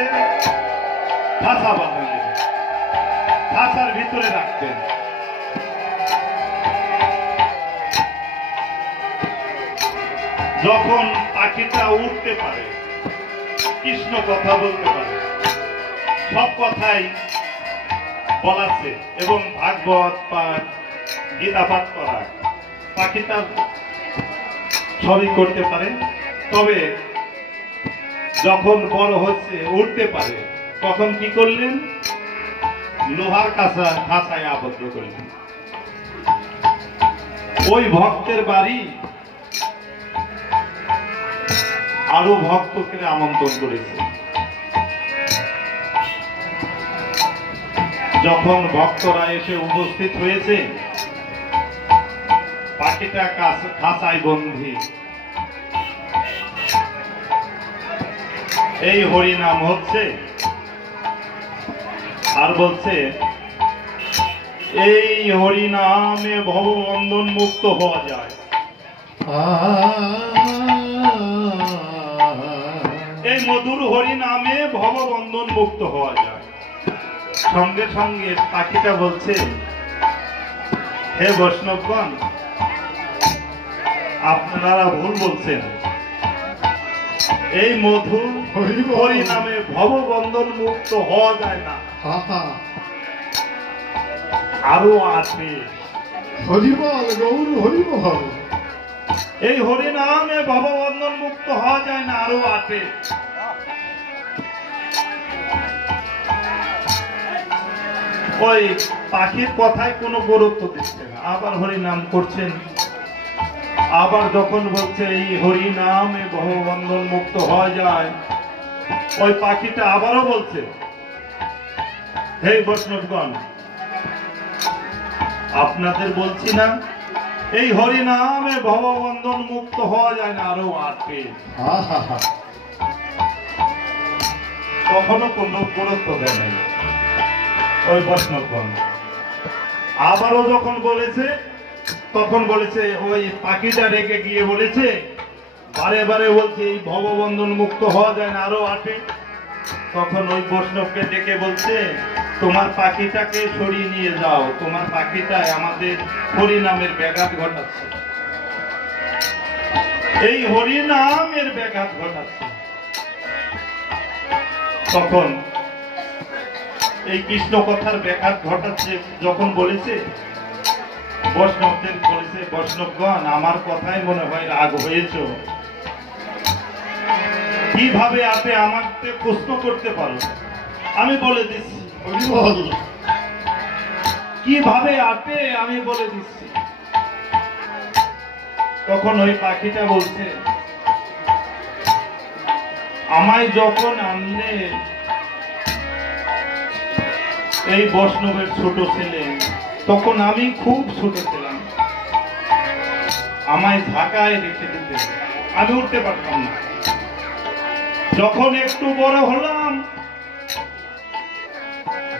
কাছে খাঁচা বাঁধালেন, খাঁচার ভিতরে রাখতেন। যখন পাখিটা উঠতে পারে, কৃষ্ণ কথা বলতে পারে, সব কথাই বলাচ্ছে এবং ভাগবত পাঠ, গীতা পাঠ করা পাখিটা সবই করতে পারে। তবে যখন বড় হচ্ছে, উঠতে পারে, তখন কি করলেন? লোহার খাঁচায় আবদ্ধ করলেন। ওই ভক্তের বাড়ি আরো ভক্তকে আমন্ত্রণ করেছে। যখন ভক্তরা এসে উপস্থিত হয়েছে, পাখিটা খাঁচায় বন্দী। এই হরি নাম হচ্ছে, আর বলছে এই হরি নামে ভববন্ধন মুক্ত হওয়া যায়। এই মধুর হরি নামে ভববন্ধন মুক্ত হওয়া যায়। সঙ্গে সঙ্গে পাখিটা বলছে, হে বৈষ্ণবগণ, আপনারা ভুল বলছেন। এই মধুর হরি নামে ভববন্ধন মুক্ত হওয়া যায় না, আরো আছে। হরিবল গৌর হরিবল। এই হরি নামে ভববন্ধন মুক্ত হওয়া যায় না, আরো আছে। ওই পাখির কথায় কোনো গুরুত্ব দিচ্ছে না, আবার হরি নাম করছেন। আবার যখন বলছে এই হরি নামে ভববন্ধন মুক্ত হওয়া যায়, ওই পাখিটা আবারও বলছে, হে বৈষ্ণবগণ, আপনাদের বলছি না এই হরি নামে ভববন্ধন মুক্ত হওয়া যায় না, আরো আটকে। কখনো কোনো গুরুত্ব দেয় নাই ওই বৈষ্ণবগণ। আবারও যখন বলেছে, তখন বলেছে, ওই পাখিটা রেগে গিয়ে বলেছে, বারে বারে বলছে এই ভববন্ধন মুক্ত হওয়া যায় না, আরো আটে। তখন ওই বৈষ্ণবকে ডেকে বলছে, তোমার পাখিটাকে সরিয়ে নিয়ে যাও, তোমার পাখিটায় আমাদের হরি নামের ব্যাঘাত ঘটাচ্ছে, এই হরি নামের ব্যাঘাত ঘটাচ্ছে। তখন এই কৃষ্ণ কথার ব্যাঘাত ঘটাচ্ছে যখন বলেছে, বৈষ্ণবদের বলেছে, বৈষ্ণবগণ, আমার কথাই মনে হয় রাগ হয়েছ। কিভাবে আপনি আমাকে প্রশ্ন করতে পারো? আমি বলে দিচ্ছি কিভাবে আপে, আমি বলে দিচ্ছি। তখন ওই পাখিটা বলছে, আমায় যখন আনলে এই বৈষ্ণবের ছোট ছেলে, তখন আমি খুব ছোট ছিলাম, আমায় ঢাকায় রেখে দিতে, আমি উঠতে পারতাম না। যখন একটু বড় হলাম,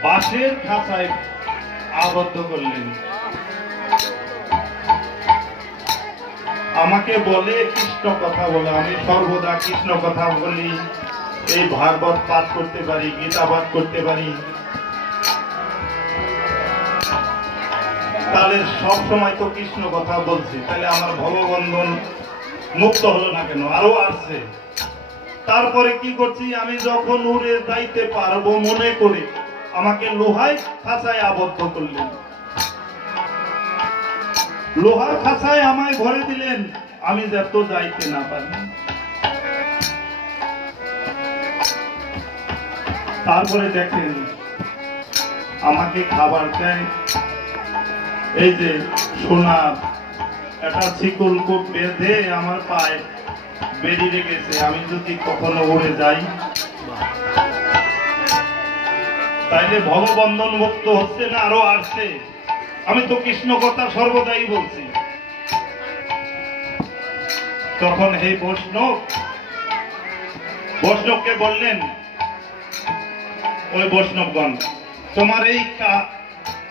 বাঁশের খাঁচায় আবদ্ধ করলেন। আমাকে বলে কৃষ্ণ কথা বলে, আমি সর্বদা কৃষ্ণ কথা বলি, এই ভাগবত পাঠ করতে পারি, গীতা পাঠ করতে পারি। তাহলে সব সময় তো কৃষ্ণ কথা বলছি, তাহলে আমার ভববন্ধন মুক্ত হলো না কেন, আরো আসছে। তারপরে কি করছি, আমি যখন উড়ে যাইতে পারবো মনে করে আমাকে লোহায় খাঁচায় আবদ্ধ করলেন, লোহার খাঁচায় আমায় ভরে দিলেন, আমি যত যাইতে না পারি। তারপরে দেখেন আমাকে খাবার দেয়, এই যে সোনার একটা শিকল কোপ বেঁধে আমার পায়ে বেরিয়ে গেছে। আমি যদি কখনো উড়ে যাই, তাইলে ভববন্ধন মুক্ত হচ্ছে না, আরো আসছে। আমি তো কৃষ্ণ কথা সর্বদাই বলছি। তখন এই বৈষ্ণবকে বললেন, ওই বৈষ্ণবগণ, তোমার এই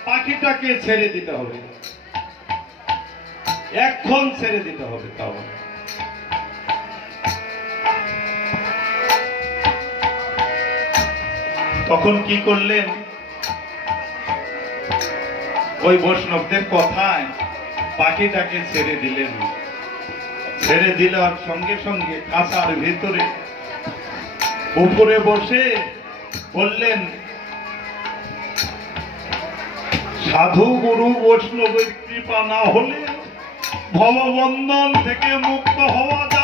পাখিটাকে ছেড়ে দিতে হবে, এখন ছেড়ে দিতে হবে। তাও তখন কি করলেন, ওই বৈষ্ণবদের কথায় পাখিটাকে ছেড়ে দিলেন। ছেড়ে দেওয়ার সঙ্গে সঙ্গে খাঁচার ভিতরে উপরে বসে বললেন, সাধু গুরু বৈষ্ণবের কৃপা না হলে ভববন্ধন থেকে মুক্ত হওয়া যায়